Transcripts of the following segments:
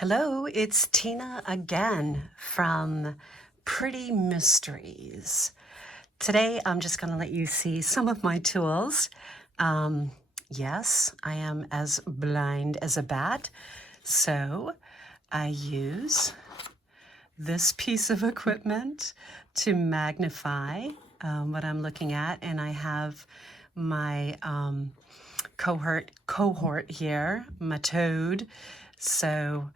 Hello, it's Tina again from Pretty Mysteries. Today I'm just going to let you see some of my tools. Yes, I am as blind as a bat, so I use this piece of equipment to magnify what I'm looking at, and I have my cohort here, my toad. So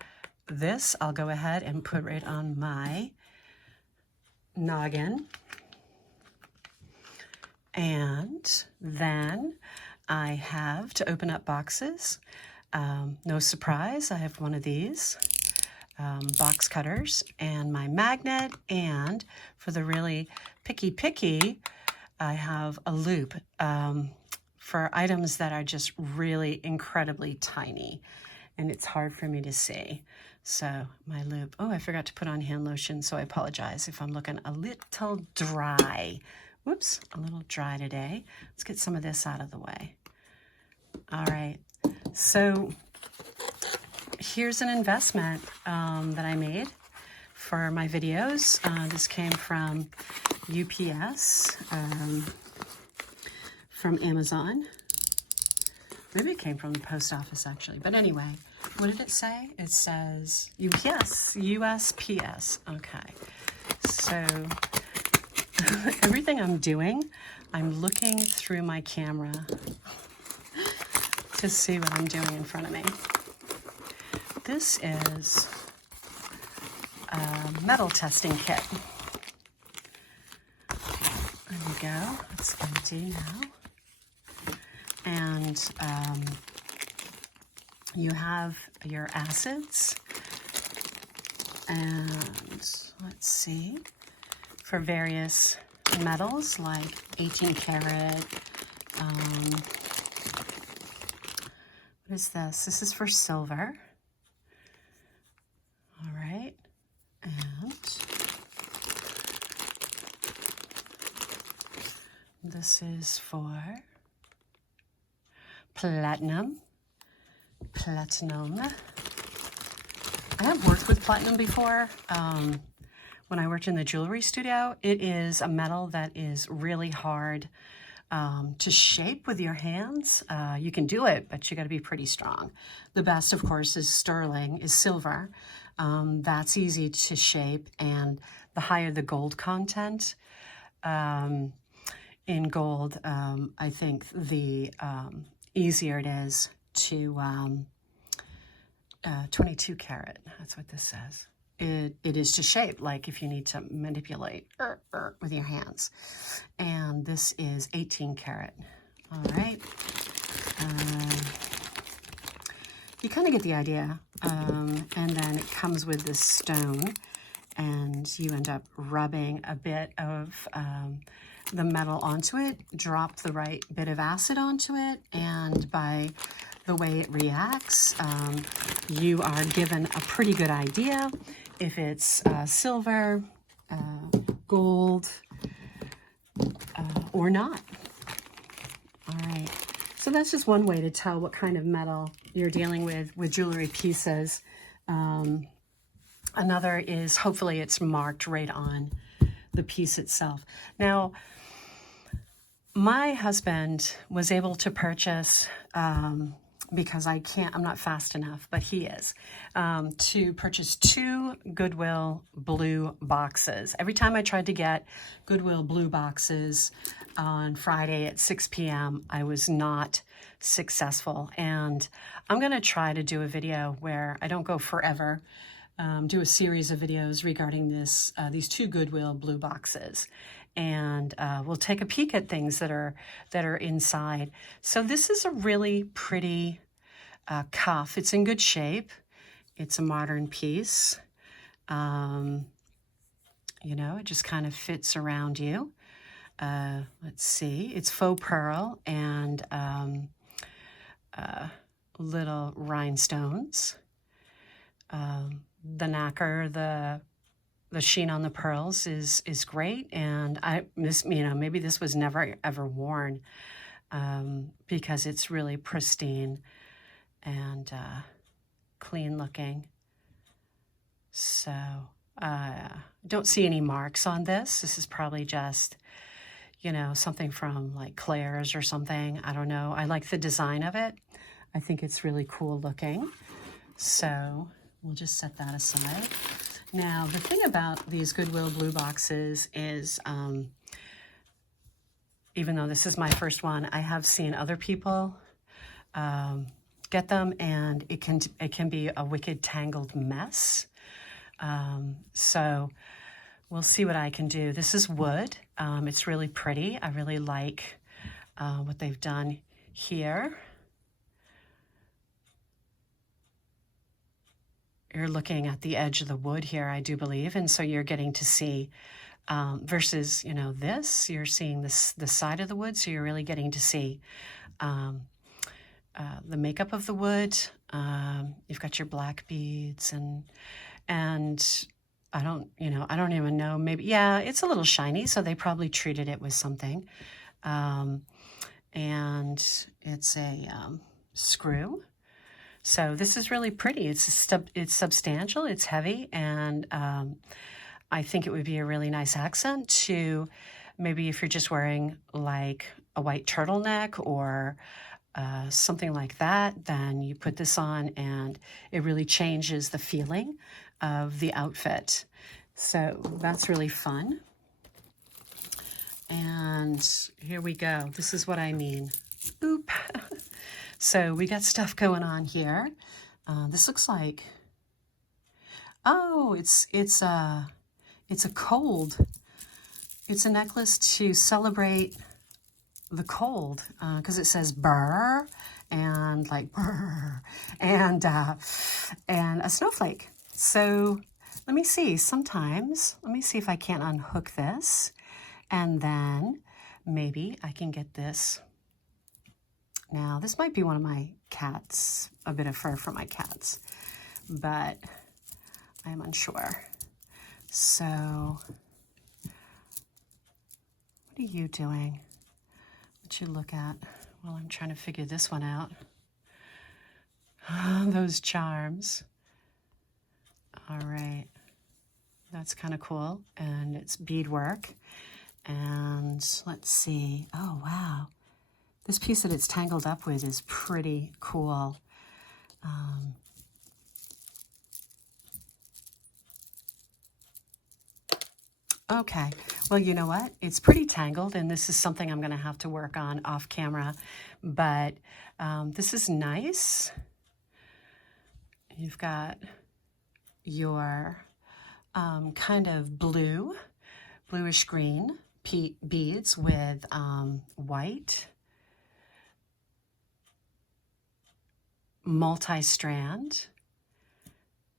this I'll go ahead and put right on my noggin. And then I have to open up boxes. No surprise, I have one of these box cutters and my magnet, and for the really picky, I have a loop for items that are just really incredibly tiny and it's hard for me to see. So my loop, oh, I forgot to put on hand lotion, so I apologize if I'm looking a little dry. Whoops, a little dry today. Let's get some of this out of the way. All right, so here's an investment that I made for my videos. This came from UPS, from Amazon. Maybe it came from the post office actually, but anyway, what did it say? It says UPS, USPS. Okay, so everything I'm doing, I'm looking through my camera to see what I'm doing in front of me. This is a metal testing kit. There we go, it's empty now. And you have your acids, and let's see, for various metals like 18 karat. What is this? This is for silver. All right, and this is for platinum. I have worked with platinum before. When I worked in the jewelry studio, it is a metal that is really hard to shape with your hands. You can do it, but you got to be pretty strong. The best, of course, is sterling, is silver. That's easy to shape, and the higher the gold content in gold, I think the easier it is to 22 karat. That's what this says. It is to shape, like if you need to manipulate with your hands. And this is 18 karat. All right. You kind of get the idea. And then it comes with this stone, and you end up rubbing a bit of the metal onto it, drop the right bit of acid onto it, and by the way it reacts, you are given a pretty good idea if it's silver, gold, or not. All right, so that's just one way to tell what kind of metal you're dealing with jewelry pieces. Another is hopefully it's marked right on the piece itself. Now, my husband was able to purchase, because I'm not fast enough, but he is, to purchase 2 Goodwill Blue Boxes. Every time I tried to get Goodwill Blue Boxes on Friday at 6 p.m., I was not successful. And I'm going to try to do a video where I don't go forever, do a series of videos regarding these 2 Goodwill Blue Boxes. And we'll take a peek at things that are inside. So this is a really pretty cuff. It's in good shape. It's a modern piece. You know, it just kind of fits around you. Let's see. It's faux pearl and little rhinestones. The nacre, the sheen on the pearls is great, and maybe this was never ever worn because it's really pristine and clean looking. So don't see any marks on this. This is probably just, you know, something from like Claire's or something. I don't know. I like the design of it. I think it's really cool looking. So we'll just set that aside. Now, the thing about these Goodwill Blue Boxes is, even though this is my first one, I have seen other people get them, and it can be a wicked tangled mess. So we'll see what I can do. This is wood. It's really pretty. I really like what they've done here. You're looking at the edge of the wood here, I do believe, and so you're getting to see, versus, you know, this, you're seeing this, the side of the wood, so you're really getting to see the makeup of the wood. You've got your black beads, and I don't even know, maybe, yeah, it's a little shiny, so they probably treated it with something. And it's a screw. So this is really pretty. It's substantial, it's heavy, and I think it would be a really nice accent to maybe if you're just wearing like a white turtleneck or something like that, then you put this on and it really changes the feeling of the outfit. So that's really fun. And here we go. This is what I mean. Oop. So we got stuff going on here. This looks like, oh, it's a cold. It's a necklace to celebrate the cold, because it says burr and like burr and a snowflake. So let me see. Sometimes, let me see if I can't unhook this, and then maybe I can get this. Now, this might be one of my cats, a bit of fur for my cats, but I'm unsure. So, what are you doing? What you look at while I'm trying to figure this one out? Those charms. All right. That's kind of cool, and it's beadwork. And let's see. Oh, wow. This piece that it's tangled up with is pretty cool. Okay, well, you know what? It's pretty tangled, and this is something I'm going to have to work on off camera, but this is nice. You've got your kind of bluish green beads with white, multi-strand,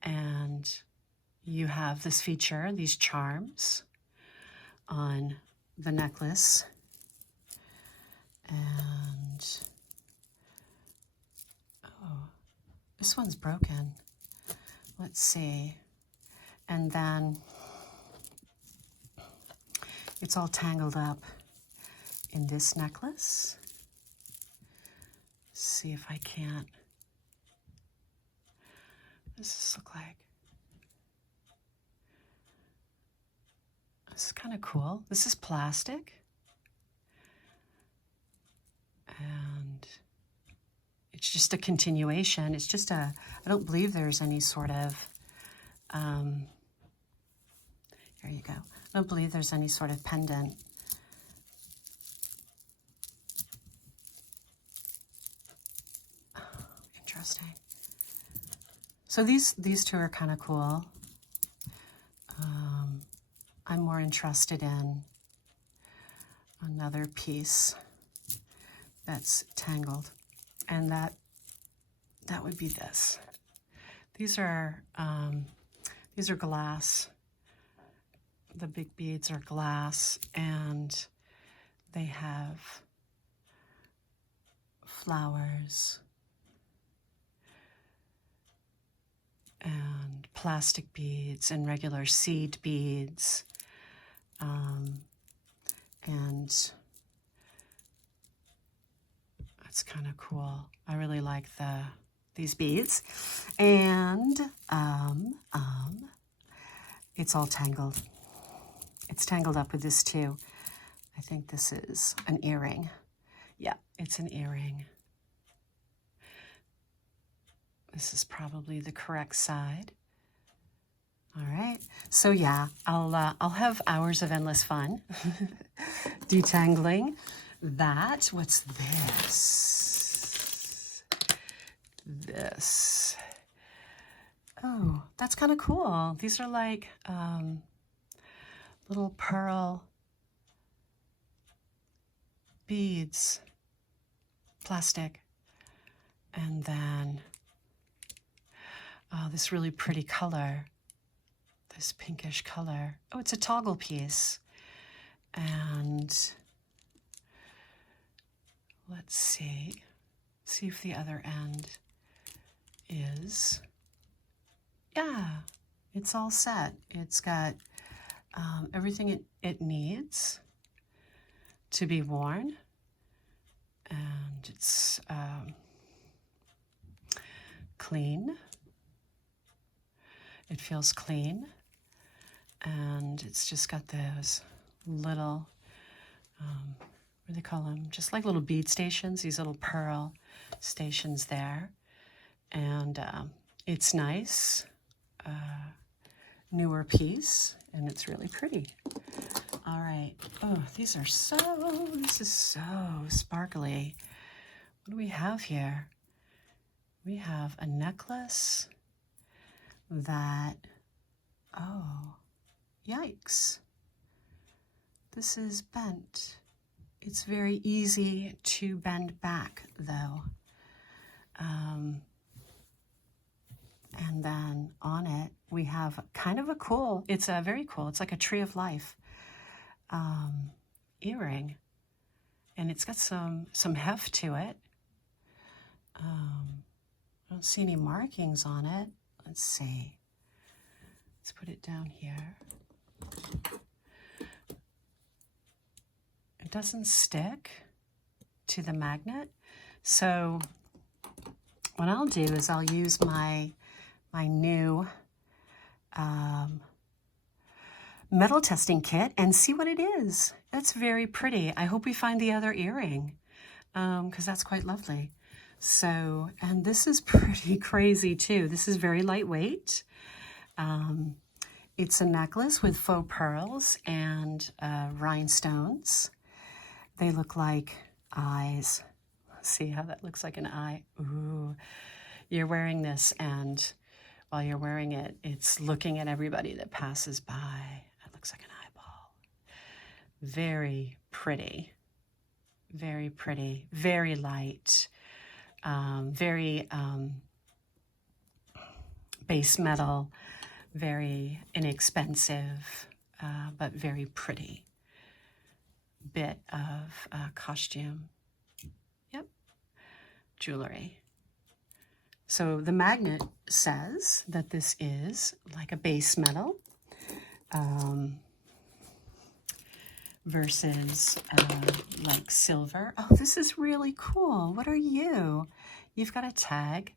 and you have this feature, these charms on the necklace, and oh, this one's broken. Let's see. And then it's all tangled up in this necklace. Let's see if I can't. What does this look like? This is kind of cool. This is plastic. And it's just a continuation. It's just I don't believe there's any sort of, here you go. I don't believe there's any sort of pendant. Oh, interesting. So these two are kind of cool. I'm more interested in another piece that's tangled, and that would be this. These are glass. The big beads are glass, and they have flowers and plastic beads and regular seed beads, and that's kind of cool. I really like these beads. And it's all tangled. It's tangled up with this too. I think this is an earring. Yeah, it's an earring. This is probably the correct side. All right, so yeah, I'll have hours of endless fun detangling that. What's this? This. Oh, that's kind of cool. These are like little pearl beads, plastic, and then this really pretty color. This pinkish color. Oh, it's a toggle piece. And let's see if the other end is, yeah, it's all set. It's got everything it needs to be worn. And it's clean. It feels clean. And it's just got those little, what do they call them? Just like little bead stations, these little pearl stations there. And it's nice, newer piece, and it's really pretty. All right. Oh, this is so sparkly. What do we have here? We have a necklace that, oh, yikes. This is bent. It's very easy to bend back, though. And then on it, we have kind of a cool, it's very cool. It's like a tree of life earring. And it's got some heft to it. I don't see any markings on it. Let's see. Let's put it down here. It doesn't stick to the magnet. So what I'll do is I'll use my new metal testing kit and see what it is. That's very pretty. I hope we find the other earring because that's quite lovely. So, and this is pretty crazy too. This is very lightweight. It's a necklace with faux pearls and rhinestones. They look like eyes. See how that looks like an eye? Ooh, you're wearing this, and while you're wearing it, it's looking at everybody that passes by. It looks like an eyeball. Very pretty, very pretty, very light, very base metal, very inexpensive, but very pretty bit of costume. Yep, jewelry. So the magnet says that this is like a base metal versus like silver. Oh, this is really cool. What are you? You've got a tag.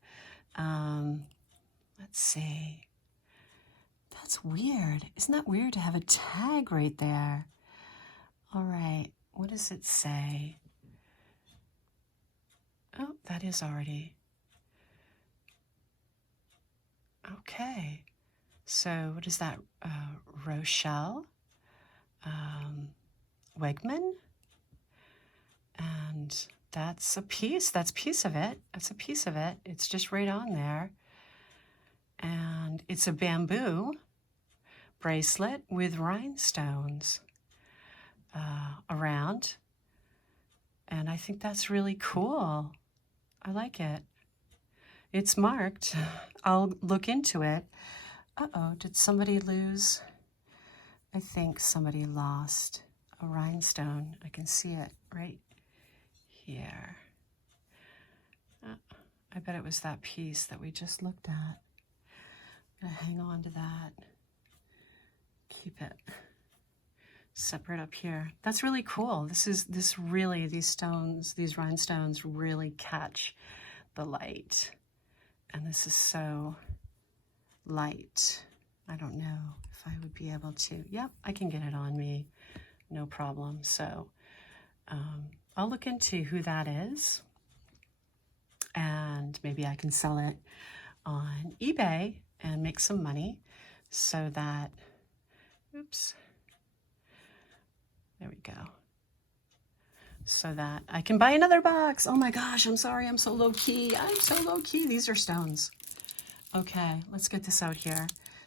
Let's see. That's weird. Isn't that weird to have a tag right there? All right, what does it say? Oh, that is already. Okay, so what is that? Rochelle, Wegman, and that's a piece. That's a piece of it. That's a piece of it. It's just right on there, and it's a bamboo bracelet with rhinestones around, and I think that's really cool. I like it. It's marked. I'll look into it. Uh-oh, did somebody lose? I think somebody lost a rhinestone. I can see it right here. I bet it was that piece that we just looked at. I'm gonna hang on to that. Keep it separate up here. That's really cool. These rhinestones really catch the light. And this is so light. I don't know if I would be able to. Yep, I can get it on me, no problem. So I'll look into who that is, and maybe I can sell it on eBay and make some money so that, oops, there we go. So that I can buy another box. Oh my gosh, I'm sorry, I'm so low key. I'm so low key. These are stones. Okay, let's get this out here.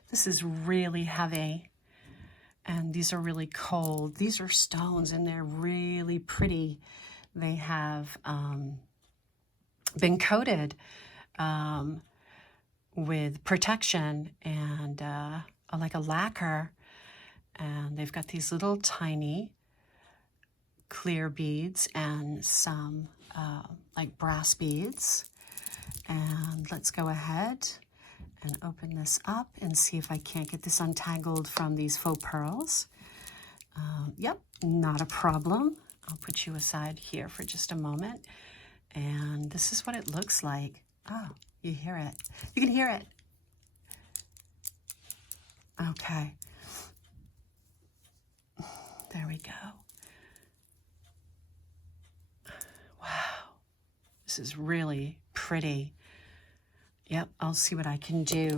This is really heavy, and these are really cold. These are stones, and they're really pretty. They have been coated with protection and like a lacquer, and they've got these little tiny clear beads and some like brass beads. And let's go ahead and open this up and see if I can't get this untangled from these faux pearls. Yep, not a problem. I'll put you aside here for just a moment. And this is what it looks like. Oh, you hear it. You can hear it. Okay. There we go. Wow. This is really pretty. Yep, I'll see what I can do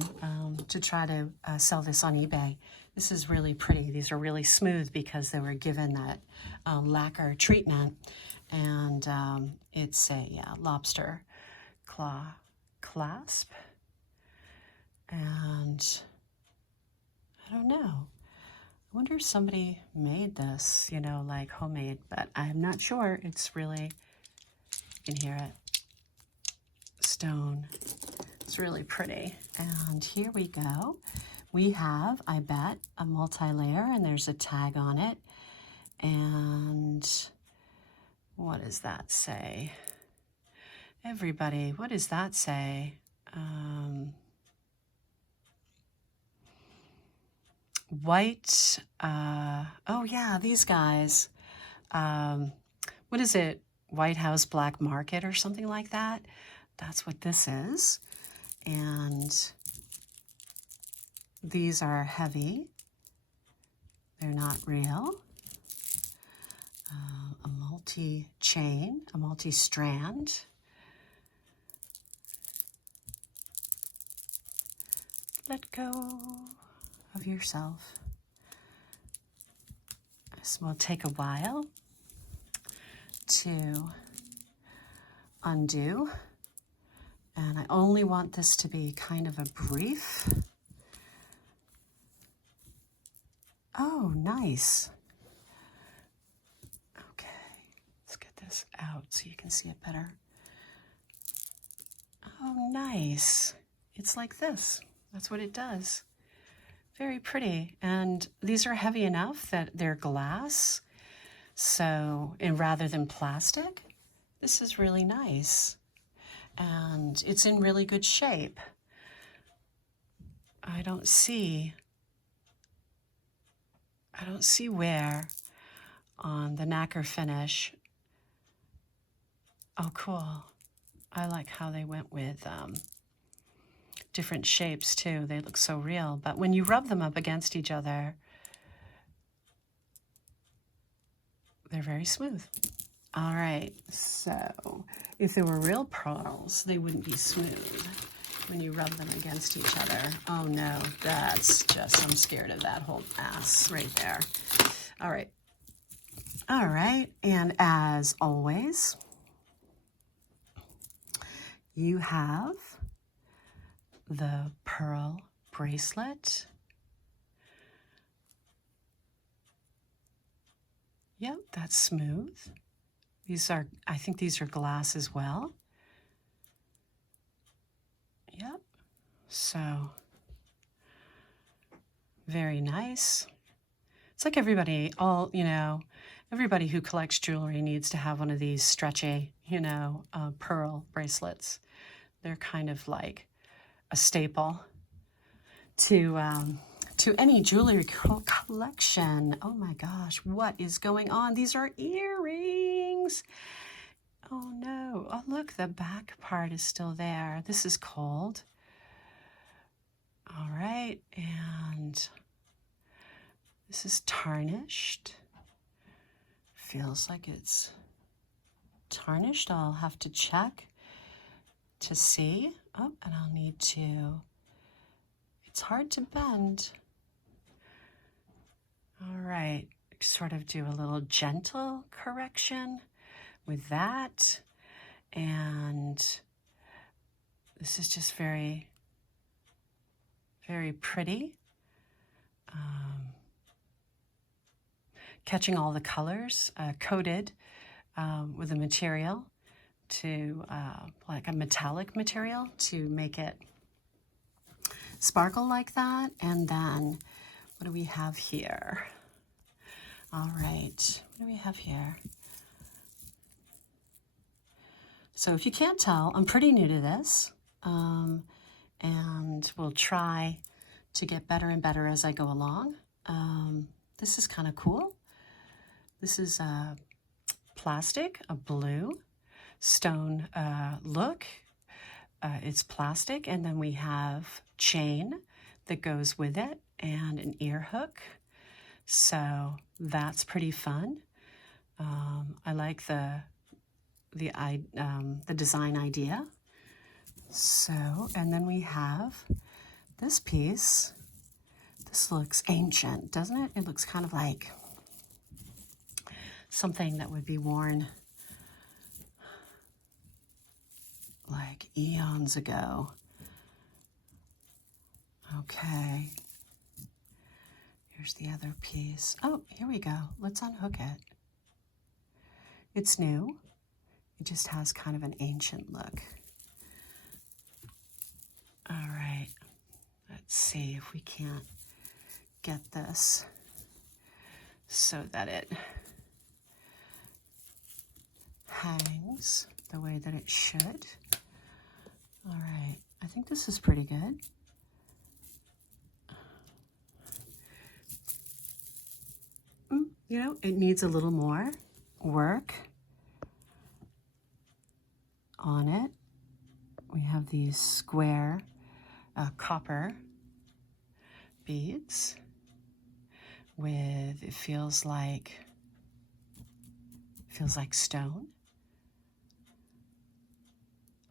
to try to sell this on eBay. This is really pretty. These are really smooth because they were given that lacquer treatment. And it's a lobster claw clasp. And I don't know. I wonder if somebody made this, you know, like homemade, but I'm not sure. It's really, you can hear it, stone. It's really pretty. And here we go. We have, I bet, a multi-layer, and there's a tag on it. And what does that say? Everybody, what does that say? White, oh yeah, these guys. What is it? White House Black Market or something like that? That's what this is. And these are heavy. They're not real. A multi-chain, a multi-strand. Let go of yourself. This will take a while to undo. And I only want this to be kind of a brief. Oh, nice. Okay, let's get this out so you can see it better. Oh, nice. It's like this. That's what it does. Very pretty. And these are heavy enough that they're glass. So, and rather than plastic, this is really nice. And it's in really good shape. I don't see wear on the nacre finish. Oh, cool. I like how they went with different shapes too. They look so real. But when you rub them up against each other, they're very smooth. All right, so if they were real pearls, they wouldn't be smooth when you rub them against each other. Oh no, that's just, I'm scared of that whole ass right there. All right. All right, and as always, you have the pearl bracelet. Yep, that's smooth. These are, I think these are glass as well. Yep, so very nice. It's like everybody, everybody who collects jewelry needs to have one of these stretchy, pearl bracelets. They're kind of like a staple to any jewelry collection. Oh my gosh, what is going on? These are earrings. Oh no. Oh look, the back part is still there. This is cold. All right, and This is tarnished. Feels like it's tarnished. I'll have to check to see. Oh, and I'll need to, it's hard to bend. All right, sort of do a little gentle correction with that. And this is just very, very pretty. Catching all the colors, coated with a material to, like a metallic material to make it sparkle like that. And then what do we have here? All right, what do we have here? So if you can't tell, I'm pretty new to this, and we'll try to get better and better as I go along. This is kind of cool. This is plastic, a blue stone look. It's plastic, and then we have chain that goes with it and an ear hook. So that's pretty fun. I like the design idea. So, and then we have this piece. This looks ancient, doesn't it? It looks kind of like something that would be worn like eons ago. Okay. Here's the other piece. Oh, here we go. Let's unhook it. It's new. It just has kind of an ancient look. All right. Let's see if we can't get this so that it hangs the way that it should. All right, I think this is pretty good. You know, it needs a little more work on it. We have these square copper beads with, it feels like stone.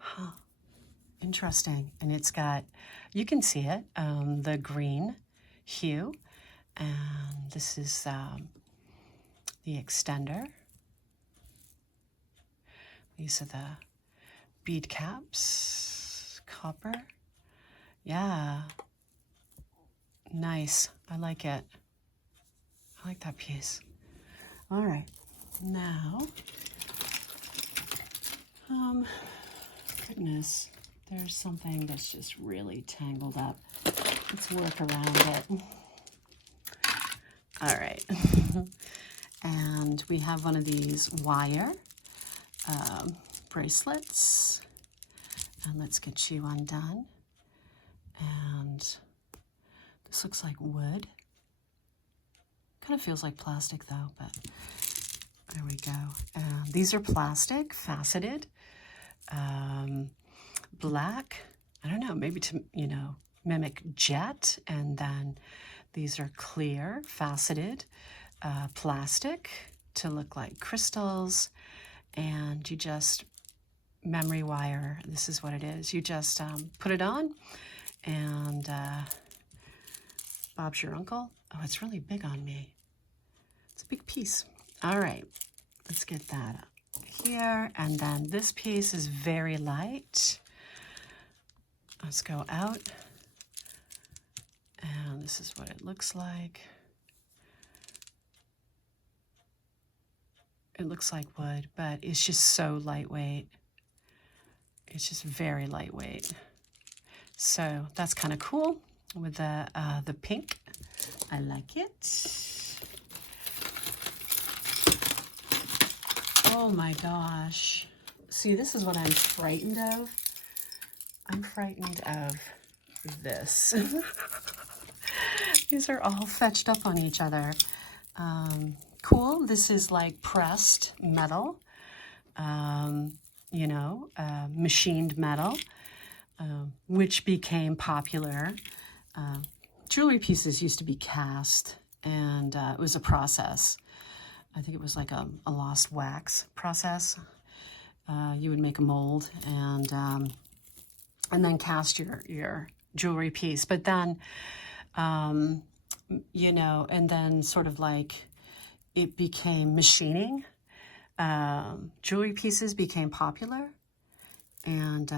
Huh, interesting. And it's got, you can see it, the green hue, and this is the extender. These are the bead caps, copper. Yeah, nice. I like it. I like that piece. All right, now, goodness, there's something that's just really tangled up. Let's work around it. All right, and we have one of these wire bracelets, and let's get you undone. And this looks like wood. Kind of feels like plastic though, but there we go. These are plastic, faceted, black. I don't know, maybe to, you know, mimic jet. And then these are clear, faceted plastic to look like crystals. And you just memory wire. This is what it is. You just put it on, and Bob's your uncle. Oh, it's really big on me. It's a big piece. All right, let's get that up here. And then this piece is very light. Let's go out. And this is what it looks like. It looks like wood, but it's just so lightweight. It's just very lightweight. So that's kind of cool with the pink. I like it. Oh my gosh. See, this is what I'm frightened of. I'm frightened of this. These are all fetched up on each other. Cool. This is like pressed metal, you know, machined metal, which became popular. Jewelry pieces used to be cast, and it was a process. I think it was like a lost wax process. You would make a mold and then cast your jewelry piece. But then, you know, and then sort of like it became machining. Jewelry pieces became popular, and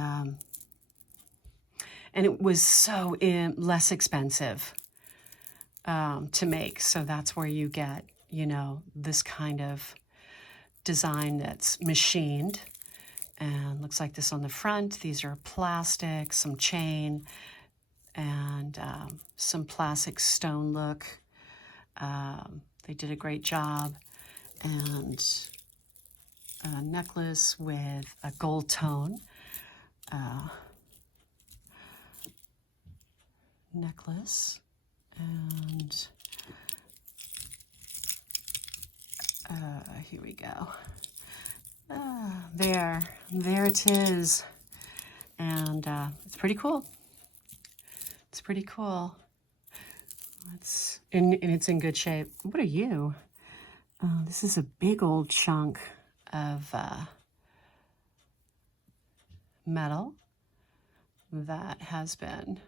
it was so less expensive to make. So that's where you get, you know, this kind of design that's machined. And looks like this on the front. These are plastic, some chain, and some plastic stone look. They did a great job. And a necklace with a gold tone. Necklace. And here we go. There it is. And it's pretty cool. It's pretty cool. And it's in good shape. What are you? This is a big old chunk of metal that has been,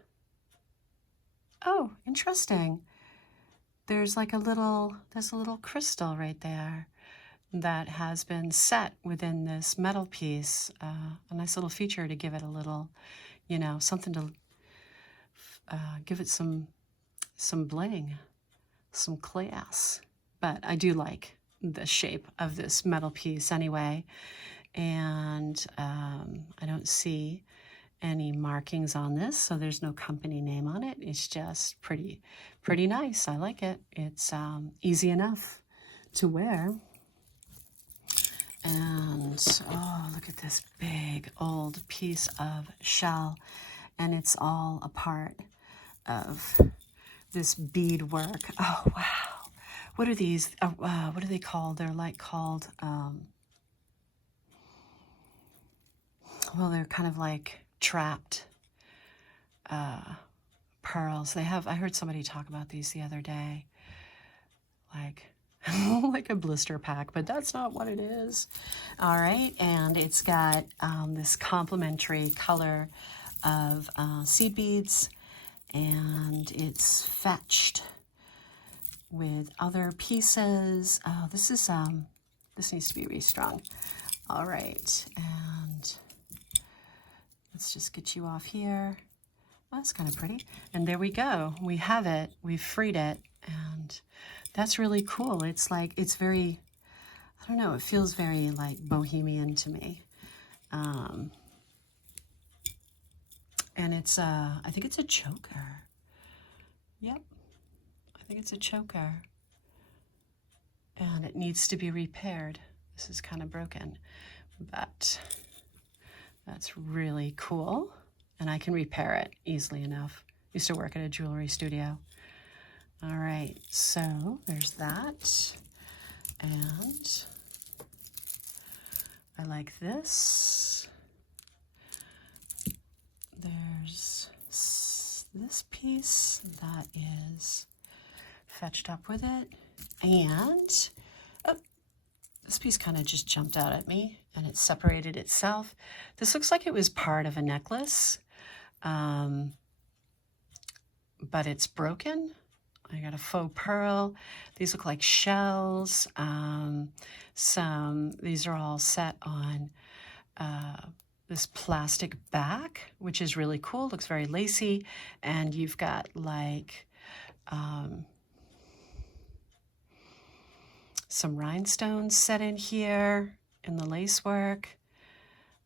oh, interesting. There's like a little crystal right there that has been set within this metal piece. A nice little feature to give it a little, you know, something to give it some bling, some class. But I do like the shape of this metal piece anyway. And I don't see any markings on this, so there's no company name on it. It's just pretty nice. I like it. It's easy enough to wear. And oh, look at this big old piece of shell, and it's all a part of this bead work. Oh wow, what are these? What are they called? They're like called. Well, they're kind of like trapped pearls. They have. I heard somebody talk about these the other day, like. Like a blister pack, but that's not what it is. All right, and it's got this complementary color of seed beads, and it's fetched with other pieces. This needs to be restrung. All right, and let's just get you off here. Well, that's kind of pretty. And there we go. We have it. We've freed it, and that's really cool. It's like, it's very, I don't know, it feels very like bohemian to me. And it's, I think it's a choker. Yep, I think it's a choker. And it needs to be repaired. This is kind of broken, but that's really cool. And I can repair it easily enough. Used to work at a jewelry studio. All right, so there's that, and I like this. There's this piece that is fetched up with it, and oh, this piece kind of just jumped out at me, and it separated itself. This looks like it was part of a necklace, but it's broken. I got a faux pearl. These look like shells. These are all set on this plastic back, which is really cool. Looks very lacy. And you've got like some rhinestones set in here in the lace work.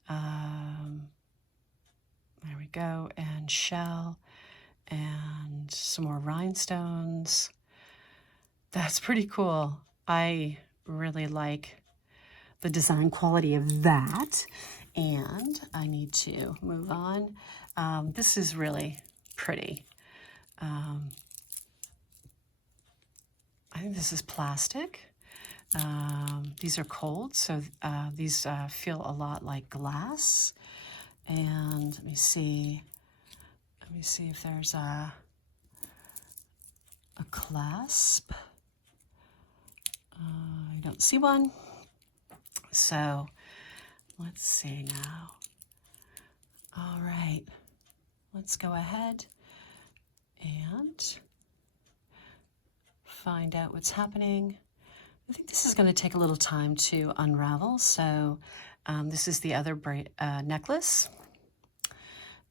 There we go. And shell. And some more rhinestones. That's pretty cool. I really like the design quality of that. And I need to move on. This is really pretty. I think this is plastic. These are cold, so these feel a lot like glass. And let me see if there's a clasp. I don't see one. So let's see now. All right, let's go ahead and find out what's happening. I think this is going to take a little time to unravel. So this is the other necklace,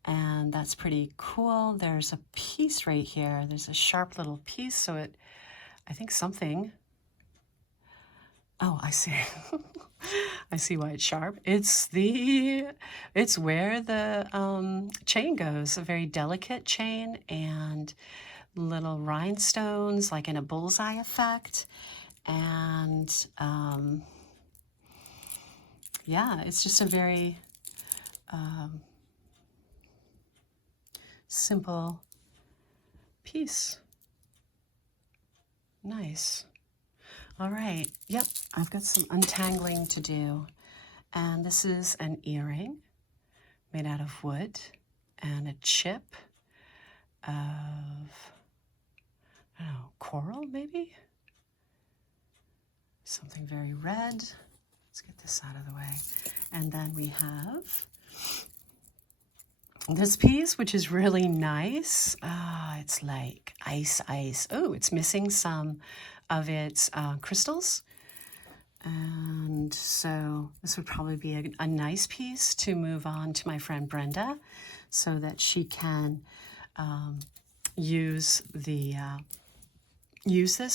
and that's pretty cool. There's a piece right here. There's a sharp little piece, so I think something. Oh, I see. I see why it's sharp. It's where the chain goes. A very delicate chain and little rhinestones, like in a bullseye effect. And yeah, it's just a very simple piece. Nice. All right, yep, I've got some untangling to do. And this is an earring made out of wood and a chip of, I don't know, coral maybe? Something very red. Let's get this out of the way. And then we have this piece, which is really nice. It's like ice. Oh, it's missing some of its crystals. And so this would probably be a nice piece to move on to my friend Brenda so that she can use this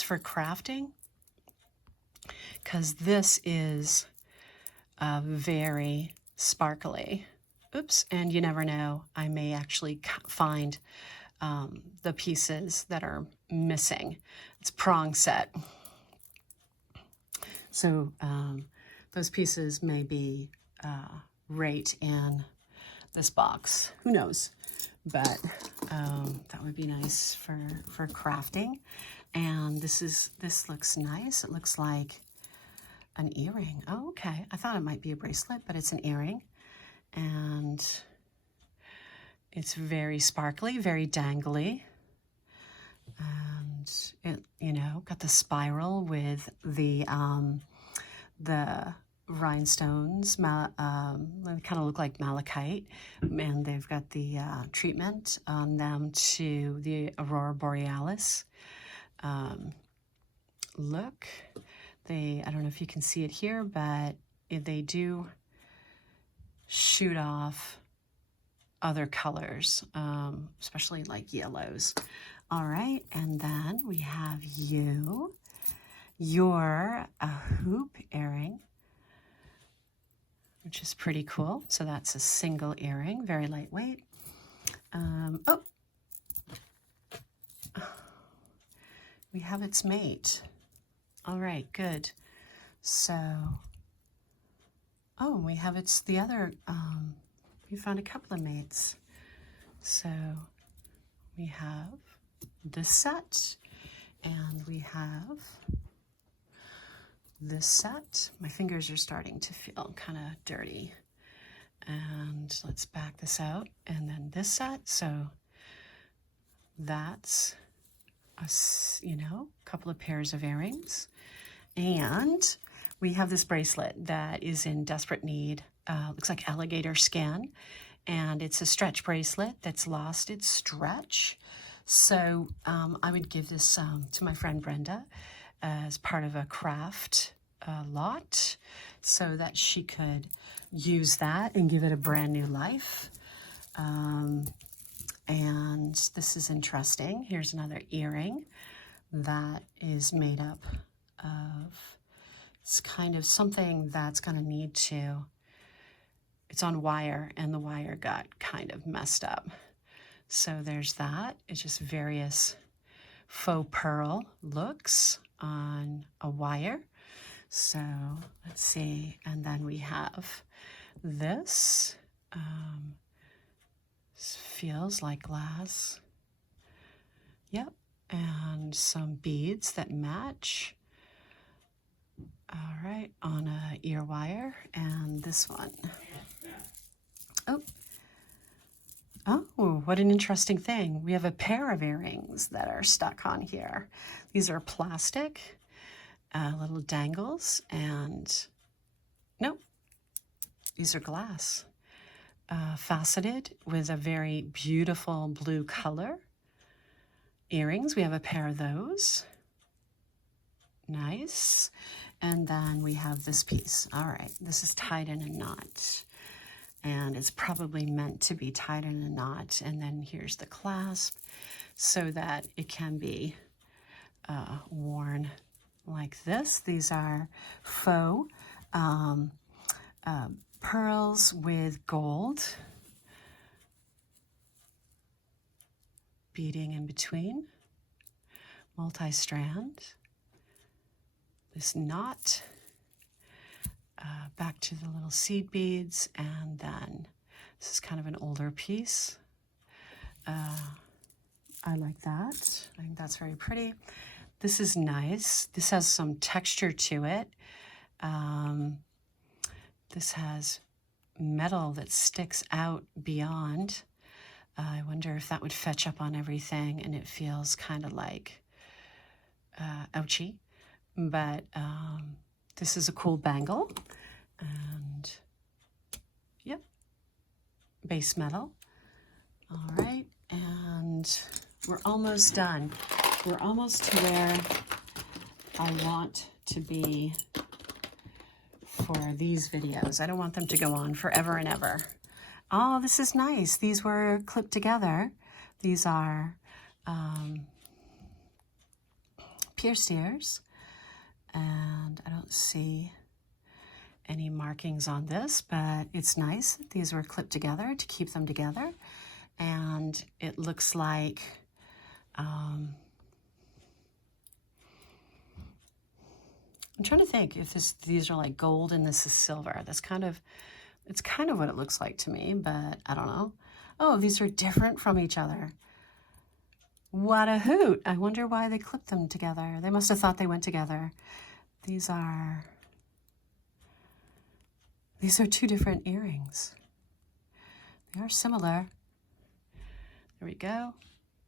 for crafting, because this is very sparkly. Oops, and you never know, I may actually find the pieces that are missing. It's prong set. So those pieces may be right in this box. Who knows? But that would be nice for crafting. And this looks nice. It looks like an earring. Oh, okay. I thought it might be a bracelet, but it's an earring. And it's very sparkly, very dangly. And it, got the spiral with the rhinestones. They kind of look like malachite, and they've got the treatment on them to the Aurora Borealis look. I don't know if you can see it here, but they do shoot off other colors, especially like yellows. All right, and then we have your hoop earring, which is pretty cool. So that's a single earring, very lightweight. Oh, we have its mate. All right, good. So, oh, we have the other, we found a couple of mates. So we have this set, and we have this set. My fingers are starting to feel kind of dirty. And let's back this out. And then this set. So that's a couple of pairs of earrings. And we have this bracelet that is in desperate need. Looks like alligator skin. And it's a stretch bracelet that's lost its stretch. So I would give this to my friend Brenda as part of a craft lot so that she could use that and give it a brand new life. And this is interesting. Here's another earring that is made up of, it's kind of something that's going to need to, it's on wire, and the wire got kind of messed up. So there's that. It's just various faux pearl looks on a wire. So let's see. And then we have this. This feels like glass. Yep. And some beads that match. All right. On a ear wire. And this one. Oh. Oh, what an interesting thing. We have a pair of earrings that are stuck on here. These are plastic, little dangles, and nope, these are glass, faceted with a very beautiful blue color. Earrings, we have a pair of those. Nice. And then we have this piece. All right, this is tied in a knot. And it's probably meant to be tied in a knot. And then here's the clasp so that it can be worn like this. These are faux pearls with gold beading in between, multi-strand. This knot. Back to the little seed beads, and then this is kind of an older piece. I like that. I think that's very pretty. This is nice. This has some texture to it. This has metal that sticks out beyond. I wonder if that would fetch up on everything, and it feels kind of like ouchy. But this is a cool bangle. And yep, base metal. All right, and we're almost done. We're almost to where I want to be for these videos. I don't want them to go on forever and ever. Oh, this is nice. These were clipped together. These are pierced ears, and I don't see any markings on this, but it's nice. These were clipped together to keep them together, and it looks like I'm trying to think if these are like gold and this is silver. It's kind of what it looks like to me, but I don't know. Oh, these are different from each other. What a hoot. I wonder why they clipped them together. They must have thought they went together. These are two different earrings. They are similar. There we go.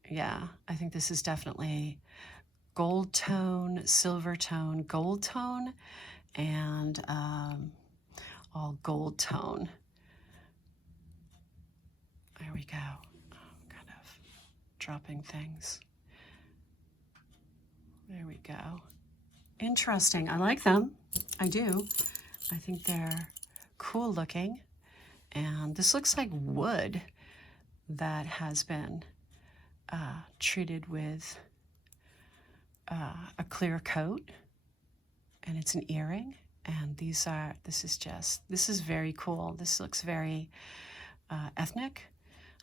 Yeah, I think this is definitely gold tone, silver tone, gold tone, and all gold tone. There we go. I'm kind of dropping things. There we go. Interesting. I like them. I do. I think they're cool looking. And this looks like wood that has been treated with a clear coat, and it's an earring. And this is very cool. This looks very ethnic,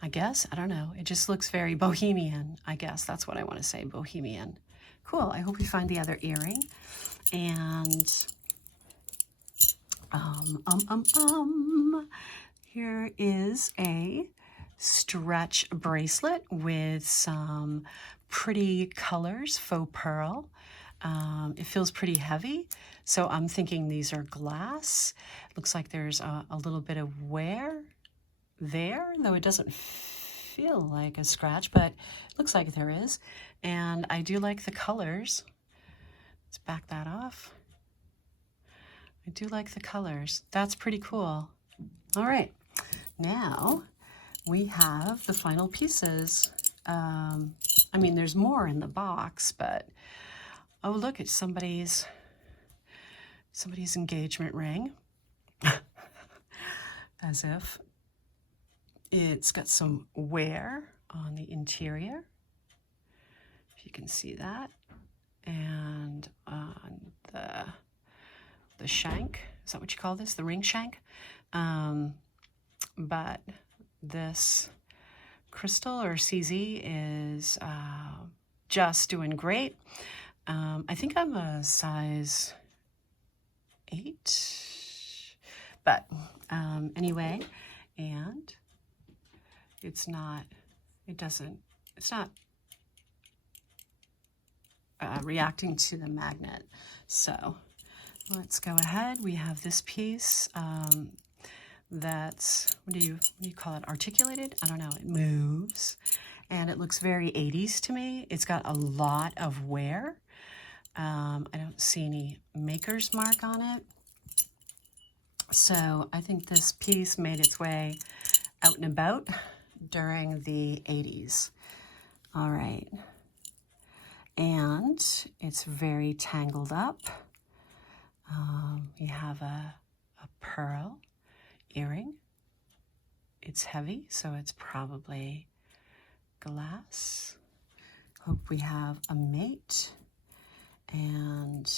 I guess. I don't know. It just looks very bohemian, I guess. That's what I want to say, bohemian. Cool. I hope you find the other earring. And here is a stretch bracelet with some pretty colors, faux pearl. It feels pretty heavy, so I'm thinking these are glass. Looks like there's a little bit of wear there, though it doesn't feel like a scratch, but it looks like there is. And I do like the colors. Let's back that off. I do like the colors. That's pretty cool. All right, now we have the final pieces. I mean, there's more in the box, but oh, look, it's somebody's engagement ring. As if it's got some wear on the interior, if you can see that, and on the shank. Is that what you call this? The ring shank? But this crystal or CZ is just doing great. I think I'm a size 8, but anyway, and it's not reacting to the magnet. So let's go ahead. We have this piece. that's, what do you call it, articulated? I don't know, it moves. And it looks very 80s to me. It's got a lot of wear. I don't see any maker's mark on it. So I think this piece made its way out and about during the 80s. All right. And it's very tangled up. You have a pearl earring. It's heavy, so it's probably glass. Hope we have a mate. And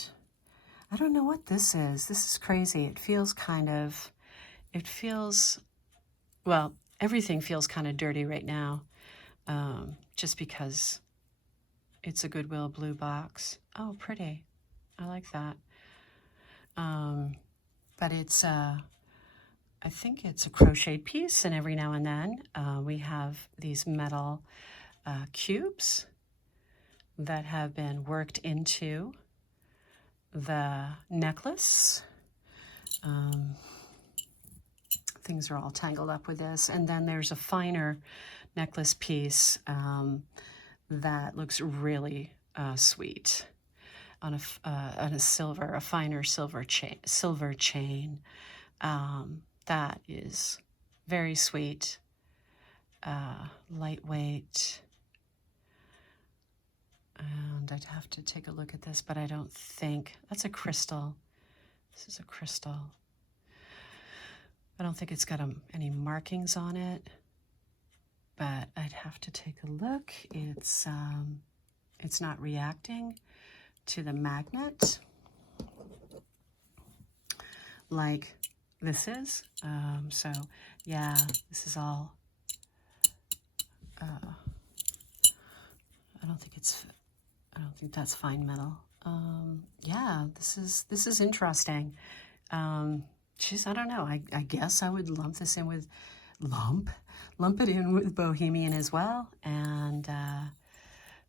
I don't know what this is. This is crazy. It feels well, everything feels kind of dirty right now, just because it's a Goodwill Blue Box. Oh, pretty. I like that. But it's, I think it's a crocheted piece, and every now and then we have these metal cubes that have been worked into the necklace. Things are all tangled up with this. And then there's a finer necklace piece that looks really sweet on a finer silver chain. That is very sweet, lightweight. And I'd have to take a look at this, but I don't think, that's a crystal. This is a crystal. I don't think it's got any markings on it, but I'd have to take a look. It's not reacting to the magnet like this is. So yeah, this is all, I don't think that's fine metal. Yeah, this is interesting. Geez, I don't know. I guess I would lump this in with, lump it in with Bohemian as well. And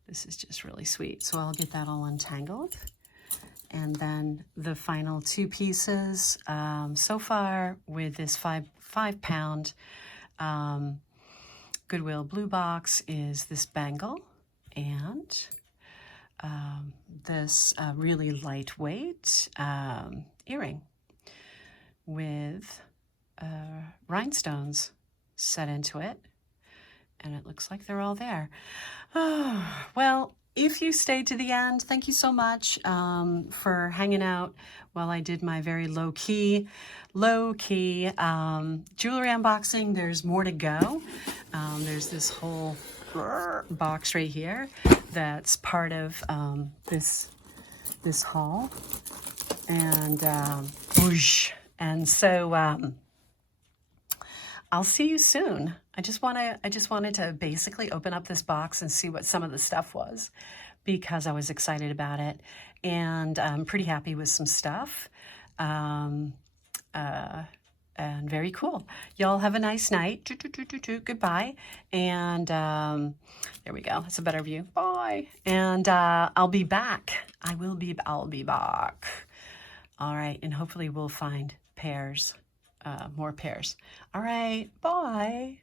this is just really sweet. So I'll get that all untangled. And then the final two pieces, so far with this five pound Goodwill Blue Box, is this bangle and this really lightweight earring with rhinestones set into it, and it looks like they're all there. Oh, well, if you stayed to the end, thank you so much for hanging out while I did my very low-key jewelry unboxing. There's more to go. There's this whole box right here that's part of this haul, and whoosh. And so I'll see you soon. I just wanted to basically open up this box and see what some of the stuff was, because I was excited about it, and I'm pretty happy with some stuff. And very cool. Y'all have a nice night. Goodbye. And there we go. That's a better view. Bye. And I'll be back. I'll be back. All right. And hopefully we'll find pairs, more pairs. All right. Bye.